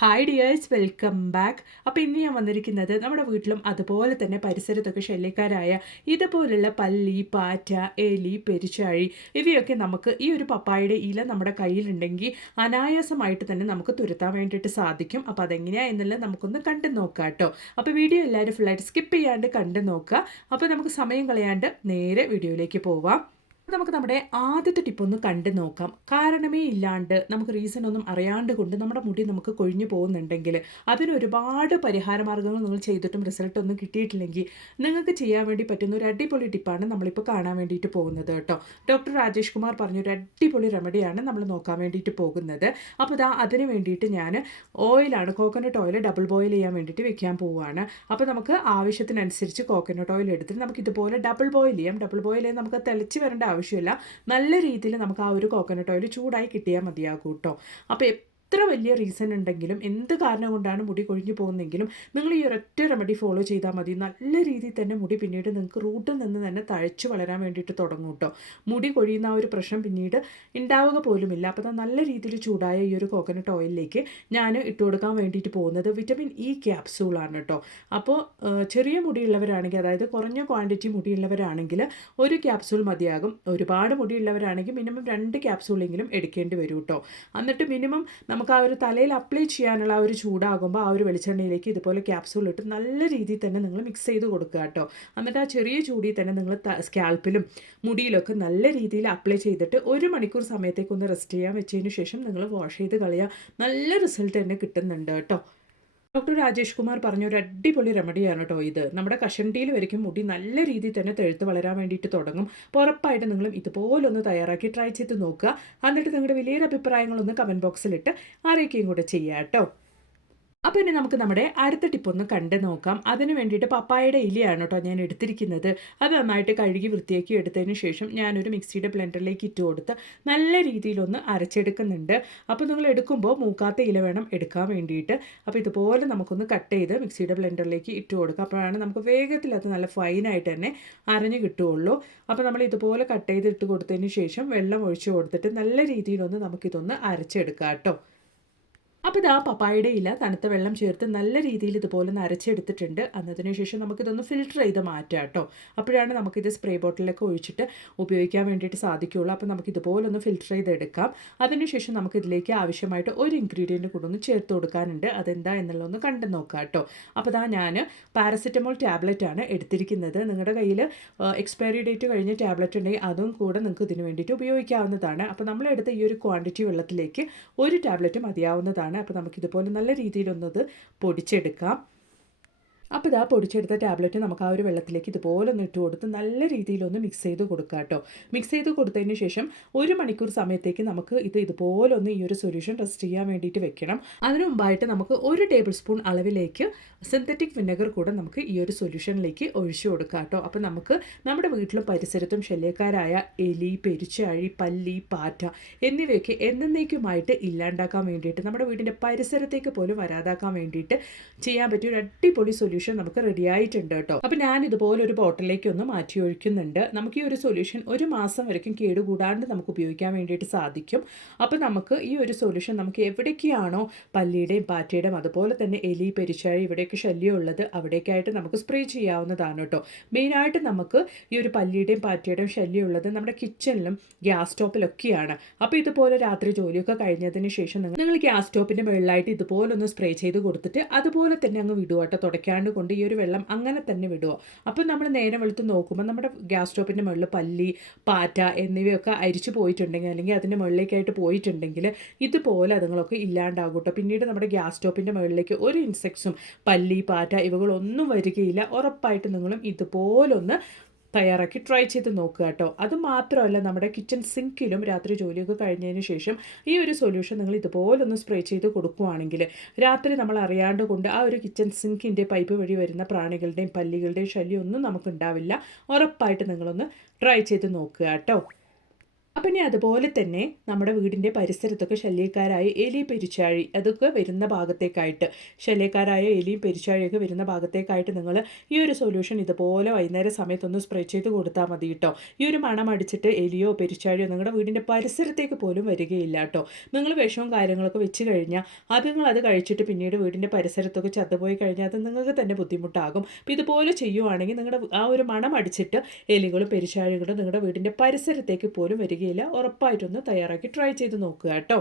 Hi dears welcome back അപ്പോൾ ഇന്ന് ഞാൻ വന്നിരിക്കുന്നത് നമ്മുടെ വീട്ടിലും അതുപോലെ തന്നെ പരിസരത്തൊക്കെ ശല്യക്കാരായ ഇതുപോലുള്ള പല്ലി പാറ്റ എലി പെരിച്ചാഴി ഇവയൊക്കെ നമുക്ക് ഈ ഒരു പപ്പായയുടെ ഇല നമ്മുടെ കയ്യിലുണ്ടെങ്കിൽ അനായാസമായിട്ട് തന്നെ നമുക്ക് തുരുത്താൻ വേണ്ടിയിട്ട് സാധിക്കും. അപ്പോൾ അതെങ്ങനെയാണ് എന്നുള്ളത് നമുക്കൊന്ന് കണ്ടു നോക്കാം കേട്ടോ. അപ്പോൾ വീഡിയോ എല്ലാവരും ഫുള്ളായിട്ട് സ്കിപ്പ് ചെയ്യാണ്ട് കണ്ടു നോക്കുക. അപ്പോൾ നമുക്ക് സമയം കളയാണ്ട് നേരെ വീഡിയോയിലേക്ക് പോവാം. നമുക്ക് നമ്മുടെ ആദ്യത്തെ ടിപ്പ് ഒന്ന് കണ്ടു നോക്കാം. കാരണമേ ഇല്ലാണ്ട് നമുക്ക് റീസൺ ഒന്നും അറിയാണ്ട് കൊണ്ട് നമ്മുടെ മുടി നമുക്ക് കൊഴിഞ്ഞു പോകുന്നുണ്ടെങ്കിൽ അതിന് ഒരുപാട് പരിഹാര മാർഗങ്ങൾ നിങ്ങൾ ചെയ്തിട്ടും റിസൾട്ട് ഒന്നും കിട്ടിയിട്ടില്ലെങ്കിൽ നിങ്ങൾക്ക് ചെയ്യാൻ വേണ്ടി പറ്റുന്ന ഒരു അടിപൊളി ടിപ്പാണ് നമ്മളിപ്പോൾ കാണാൻ വേണ്ടിയിട്ട് പോകുന്നത് കേട്ടോ. ഡോക്ടർ രാജേഷ് കുമാർ പറഞ്ഞൊരു അടിപൊളി റെമഡിയാണ് നമ്മൾ നോക്കാൻ വേണ്ടിയിട്ട് പോകുന്നത്. അപ്പോൾ ഇതാ അതിന് വേണ്ടിയിട്ട് ഞാൻ ഓയിലാണ് കോക്കനട്ട് ഓയിൽ ഡബിൾ ബോയിൽ ചെയ്യാൻ വേണ്ടിയിട്ട് വെക്കാൻ പോവുകയാണ് അപ്പോൾ നമുക്ക് ആവശ്യത്തിനനുസരിച്ച് കോക്കനട്ട് ഓയിൽ എടുത്തിട്ട് നമുക്ക് ഇതുപോലെ ഡബിൾ ബോയിൽ ചെയ്യാം. ഡബിൾ ബോയിൽ നമുക്ക് തിളച്ച് വരേണ്ട ആവശ്യമില്ല. നല്ല രീതിയിൽ നമുക്ക് ആ ഒരു കോക്കനട്ട് ഓയിൽ ചൂടായി കിട്ടിയാൽ മതിയാകും കേട്ടോ. അപ്പോൾ എത്ര വലിയ റീസൺ ഉണ്ടെങ്കിലും എന്ത് കാരണം കൊണ്ടാണ് മുടി കൊഴിഞ്ഞു പോകുന്നതെങ്കിലും നിങ്ങൾ ഈ ഒരൊറ്റ റെമഡി ഫോളോ ചെയ്താൽ മതി. നല്ല രീതിയിൽ തന്നെ മുടി പിന്നീട് നിങ്ങൾക്ക് റൂട്ടിൽ നിന്ന് തന്നെ തഴച്ചു വളരാൻ വേണ്ടിയിട്ട് തുടങ്ങും കേട്ടോ മുടി കൊഴിയുന്ന ആ ഒരു പ്രശ്നം പിന്നീട് ഉണ്ടാവുക പോലുമില്ല. അപ്പോൾ നല്ല രീതിയിൽ ചൂടായ ഈ ഒരു കോക്കനട്ട് ഓയിലിലേക്ക് ഞാൻ ഇട്ട് കൊടുക്കാൻ വേണ്ടിയിട്ട് പോകുന്നത് വിറ്റമിൻ ഇ ക്യാപ്സൂളാണ് കേട്ടോ അപ്പോൾ ചെറിയ മുടിയുള്ളവരാണെങ്കിൽ അതായത് കുറഞ്ഞ ക്വാണ്ടിറ്റി മുടിയുള്ളവരാണെങ്കിൽ ഒരു ക്യാപ്സൂൾ മതിയാകും. ഒരുപാട് മുടിയുള്ളവരാണെങ്കിൽ മിനിമം രണ്ട് ക്യാപ്സൂളെങ്കിലും എടുക്കേണ്ടി വരും കേട്ടോ എന്നിട്ട് മിനിമം നമുക്ക് ആ ഒരു തലയിൽ അപ്ലൈ ചെയ്യാനുള്ള ആ ഒരു ചൂടാകുമ്പോൾ ആ ഒരു വെളിച്ചെണ്ണയിലേക്ക് ഇതുപോലെ ക്യാപ്സൂൾ ഇട്ട് നല്ല രീതിയിൽ തന്നെ നിങ്ങൾ മിക്സ് ചെയ്ത് കൊടുക്കുക കേട്ടോ. എന്നിട്ട് ആ ചെറിയ ചൂടിൽ തന്നെ നിങ്ങൾ സ്കാൽപ്പിലും മുടിയിലൊക്കെ നല്ല രീതിയിൽ അപ്ലൈ ചെയ്തിട്ട് ഒരു മണിക്കൂർ സമയത്തേക്ക് ഒന്ന് റെസ്റ്റ് ചെയ്യാൻ വെച്ചതിന് ശേഷം നിങ്ങൾ വാഷ് ചെയ്ത് കളയുക. നല്ല റിസൾട്ട് തന്നെ കിട്ടുന്നുണ്ട് കേട്ടോ. ഡോക്ടർ രാജേഷ് കുമാർ പറഞ്ഞ ഒരു അടിപൊളി റെമഡിയാണ് കേട്ടോ ഇത്. നമ്മുടെ കഷണ്ടിയിൽ വരയ്ക്കും മുടി നല്ല രീതിയിൽ തന്നെ തെഴുത്ത് വളരാൻ വേണ്ടിയിട്ട് തുടങ്ങും. അപ്പോൾ ഉറപ്പായിട്ട് നിങ്ങളും ഇതുപോലൊന്ന് തയ്യാറാക്കി ട്രൈ ചെയ്ത് നോക്കുക. എന്നിട്ട് നിങ്ങളുടെ വലിയൊരു അഭിപ്രായങ്ങളൊന്ന് കമന്റ് ബോക്സിലിട്ട് ആരൊക്കെയും കൂടെ ചെയ്യാം കേട്ടോ അപ്പോൾ ഇനി നമുക്ക് നമ്മുടെ അടുത്ത ടിപ്പ് ഒന്ന് കണ്ടു നോക്കാം. അതിന് വേണ്ടിയിട്ട് പപ്പായയുടെ ഇലയാണ് കേട്ടോ ഞാൻ എടുത്തിരിക്കുന്നത്. അത് നന്നായിട്ട് കഴുകി വൃത്തിയാക്കി എടുത്തതിന് ശേഷം ഞാനൊരു മിക്സിയുടെ ബ്ലെൻഡറിലേക്ക് ഇട്ട് കൊടുത്ത് നല്ല രീതിയിലൊന്ന് അരച്ചെടുക്കുന്നുണ്ട്. അപ്പോൾ നിങ്ങൾ എടുക്കുമ്പോൾ മൂക്കാത്ത ഇല വേണം എടുക്കാൻ വേണ്ടിയിട്ട്. അപ്പോൾ ഇതുപോലെ നമുക്കൊന്ന് കട്ട് ചെയ്ത് മിക്സിയുടെ ബ്ലെൻഡറിലേക്ക് ഇട്ട് കൊടുക്കുക അപ്പോഴാണ് നമുക്ക് വേഗത്തിൽ അത് നല്ല ഫൈനായിട്ട് തന്നെ അരഞ്ഞു കിട്ടുകയുള്ളൂ. അപ്പോൾ നമ്മൾ ഇതുപോലെ കട്ട് ചെയ്ത് ഇട്ട് കൊടുത്തതിന് ശേഷം വെള്ളം ഒഴിച്ച് കൊടുത്തിട്ട് നല്ല രീതിയിലൊന്ന് നമുക്കിതൊന്ന് അരച്ചെടുക്കാം കേട്ടോ. അപ്പോൾ ഇതാ പപ്പായുടെ ഇല തണുത്ത വെള്ളം ചേർത്ത് നല്ല രീതിയിൽ ഇതുപോലെ നരച്ചെടുത്തിട്ടുണ്ട് അന്നതിന് ശേഷം നമുക്കിതൊന്ന് ഫിൽറ്റർ ചെയ്ത് മാറ്റാം കേട്ടോ. അപ്പോഴാണ് നമുക്കിത് സ്പ്രേ ബോട്ടിലൊക്കെ ഒഴിച്ചിട്ട് ഉപയോഗിക്കാൻ വേണ്ടിയിട്ട് സാധിക്കുകയുള്ളൂ. അപ്പോൾ നമുക്ക് ഇതുപോലെ ഒന്ന് ഫിൽറ്റർ ചെയ്തെടുക്കാം. അതിനുശേഷം നമുക്ക് ഇതിലേക്ക് ആവശ്യമായിട്ട് ഒരു ഇൻഗ്രീഡിയന്റ് കൂടെ ഒന്ന് ചേർത്ത് കൊടുക്കാനുണ്ട്. അതെന്താ എന്നുള്ളതൊന്ന് കണ്ടു നോക്കാം കേട്ടോ. അപ്പോൾ ഇതാ ഞാൻ പാരസെറ്റമോൾ ടാബ്ലറ്റ് ആണ് എടുത്തിരിക്കുന്നത്. നിങ്ങളുടെ കയ്യിൽ എക്സ്പയറി ഡേറ്റ് കഴിഞ്ഞ ടാബ്ലറ്റ് ഉണ്ടെങ്കിൽ അതും കൂടെ നിങ്ങൾക്ക് ഇതിന് വേണ്ടിയിട്ട് ഉപയോഗിക്കാവുന്നതാണ്. അപ്പോൾ നമ്മളെടുത്ത ഈ ഒരു ക്വാണ്ടിറ്റി വെള്ളത്തിലേക്ക് ഒരു ടാബ്ലറ്റ് മതിയാവുന്നതാണ്. അപ്പോൾ നമുക്കിതുപോലെ നല്ല രീതിയിലൊന്നത് പൊടിച്ചെടുക്കാം. അപ്പോൾ ഇതാ പൊടിച്ചെടുത്ത ടാബ്ലറ്റ് നമുക്ക് ആ ഒരു വെള്ളത്തിലേക്ക് ഇതുപോലെ ഒന്ന് ഇട്ട് കൊടുത്ത് നല്ല രീതിയിലൊന്ന് മിക്സ് ചെയ്ത് കൊടുക്കുക കേട്ടോ മിക്സ് ചെയ്ത് കൊടുത്തതിന് ശേഷം ഒരു മണിക്കൂർ സമയത്തേക്ക് നമുക്ക് ഇത് ഇതുപോലെ ഒന്ന് ഈ ഒരു സൊല്യൂഷൻ റെസ്റ്റ് ചെയ്യാൻ വേണ്ടിയിട്ട് വെക്കണം. അതിനു മുമ്പായിട്ട് നമുക്ക് ഒരു ടേബിൾ സ്പൂൺ അളവിലേക്ക് സിന്തറ്റിക് വിനെഗർ കൂടെ നമുക്ക് ഈ ഒരു സൊല്യൂഷനിലേക്ക് ഒഴിച്ചു കൊടുക്കാം കേട്ടോ അപ്പോൾ നമുക്ക് നമ്മുടെ വീട്ടിലും പരിസരത്തും ശല്യക്കാരായ എലി പെരിച്ചാഴി പല്ലി പാറ്റ എന്നിവയൊക്കെ എന്നേക്കുമായിട്ട് ഇല്ലാണ്ടാക്കാൻ വേണ്ടിയിട്ട് നമ്മുടെ വീടിന്റെ പരിസരത്തേക്ക് പോലും വരാതാക്കാൻ വേണ്ടിയിട്ട് ചെയ്യാൻ പറ്റിയ ഒരു അടിപൊളി സൊല്യൂഷൻ സൊല്യൂഷൻ നമുക്ക് റെഡി ആയിട്ടുണ്ട് കേട്ടോ. അപ്പോൾ ഞാൻ ഇതുപോലെ ഒരു ബോട്ടിലേക്ക് ഒന്ന് മാറ്റി ഒഴിക്കുന്നുണ്ട്. നമുക്ക് ഈ ഒരു സൊല്യൂഷൻ ഒരു മാസം വരയ്ക്കും കേടുകൂടാണ്ട് നമുക്ക് ഉപയോഗിക്കാൻ വേണ്ടിയിട്ട് സാധിക്കും. അപ്പോൾ നമുക്ക് ഈ ഒരു സൊല്യൂഷൻ നമുക്ക് എവിടേക്കാണോ പല്ലിയുടെയും പാറ്റയുടെയും അതുപോലെ തന്നെ എലി പെരിച്ചാഴി ഇവിടെയൊക്കെ ശല്യമുള്ളത് അവിടേക്കായിട്ട് നമുക്ക് സ്പ്രേ ചെയ്യാവുന്നതാണ് കേട്ടോ. മെയിനായിട്ട് നമുക്ക് ഈ ഒരു പല്ലിയുടെയും പാറ്റയുടെയും ശല്യമുള്ളത് നമ്മുടെ കിച്ചണിലും ഗ്യാസ് സ്റ്റോപ്പിലൊക്കെയാണ് അപ്പോൾ ഇതുപോലെ രാത്രി ജോലിയൊക്കെ കഴിഞ്ഞതിന് ശേഷം നിങ്ങൾ ഗ്യാസ് സ്റ്റോപ്പിന്റെ മുകളിലായിട്ട് ഇതുപോലെ ഒന്ന് സ്പ്രേ ചെയ്ത് കൊടുത്തിട്ട് അതുപോലെ തന്നെ അങ്ങ് വിടുവാട്ടോ ഇല്ലാണ്ട് കൊണ്ട് ഈ ഒരു വെള്ളം അങ്ങനെ തന്നെ വിടുക അപ്പോൾ നമ്മൾ നേരെ വെളുത്ത് നോക്കുമ്പോൾ നമ്മുടെ ഗ്യാസ് സ്റ്റോപ്പിന്റെ മുകളിൽ പല്ലി പാറ്റ എന്നിവയൊക്കെ അരിച്ചു പോയിട്ടുണ്ടെങ്കിൽ അല്ലെങ്കിൽ അതിന്റെ മുകളിലേക്കായിട്ട് പോയിട്ടുണ്ടെങ്കിൽ ഇതുപോലെ അതുങ്ങളൊക്കെ ഇല്ലാണ്ടാകും കേട്ടോ പിന്നീട് നമ്മുടെ ഗ്യാസ് സ്റ്റോപ്പിന്റെ മുകളിലേക്ക് ഒരു ഇൻസെക്ട്സും പല്ലി പാറ്റ ഇവകളൊന്നും വരികയില്ല. ഉറപ്പായിട്ട് നിങ്ങളും ഇതുപോലൊന്ന് തയ്യാറാക്കി ട്രൈ ചെയ്ത് നോക്കുക കേട്ടോ. അത് മാത്രമല്ല നമ്മുടെ കിച്ചൺ സിങ്കിലും രാത്രി ജോലിയൊക്കെ കഴിഞ്ഞതിന് ശേഷം ഈ ഒരു സൊല്യൂഷൻ നിങ്ങൾ ഇതുപോലൊന്ന് സ്പ്രേ ചെയ്ത് കൊടുക്കുകയാണെങ്കിൽ രാത്രി നമ്മൾ അറിയാണ്ട് കൊണ്ട് ആ ഒരു കിച്ചൺ സിങ്കിന്റെ പൈപ്പ് വഴി വരുന്ന പ്രാണികളുടെയും പല്ലികളുടെയും ശല്യം ഒന്നും നമുക്കുണ്ടാവില്ല. ഉറപ്പായിട്ട് നിങ്ങളൊന്ന് ട്രൈ ചെയ്ത് നോക്കുക കേട്ടോ. അപ്പം ഇനി അതുപോലെ തന്നെ നമ്മുടെ വീടിന്റെ പരിസരത്തൊക്കെ ശല്യക്കാരായ എലി പെരിച്ചാഴി അതൊക്കെ വരുന്ന ഭാഗത്തേക്കായിട്ട് ശല്യക്കാരായ എലിയും പെരിച്ചാഴിയൊക്കെ വരുന്ന ഭാഗത്തേക്കായിട്ട് നിങ്ങൾ ഈ ഒരു സൊല്യൂഷൻ ഇതുപോലെ വൈകുന്നേര സമയത്തൊന്ന് സ്പ്രേ ചെയ്ത് കൊടുത്താൽ മതി കേട്ടോ ഈ ഒരു മണം അടിച്ചിട്ട് എലിയോ പെരിച്ചാഴിയോ നിങ്ങളുടെ വീടിന്റെ പരിസരത്തേക്ക് പോലും വരികയില്ല കേട്ടോ നിങ്ങൾ വിഷവും കാര്യങ്ങളൊക്കെ വെച്ച് കഴിഞ്ഞാൽ ആദ്യം നിങ്ങൾ അത് കഴിച്ചിട്ട് പിന്നീട് വീടിന്റെ പരിസരത്തൊക്കെ ചത്തുപോയി കഴിഞ്ഞാൽ അത് നിങ്ങൾക്ക് തന്നെ ബുദ്ധിമുട്ടാകും. അപ്പോൾ ഇതുപോലെ ചെയ്യുവാണെങ്കിൽ നിങ്ങളുടെ ആ ഒരു മണം അടിച്ചിട്ട് എലികളും പെരിച്ചാഴികളും നിങ്ങളുടെ വീടിന്റെ പരിസരത്തേക്ക് പോലും വരികയില്ല. ഉറപ്പായിട്ടൊന്ന് തയ്യാറാക്കി ട്രൈ ചെയ്ത് നോക്കുക കേട്ടോ.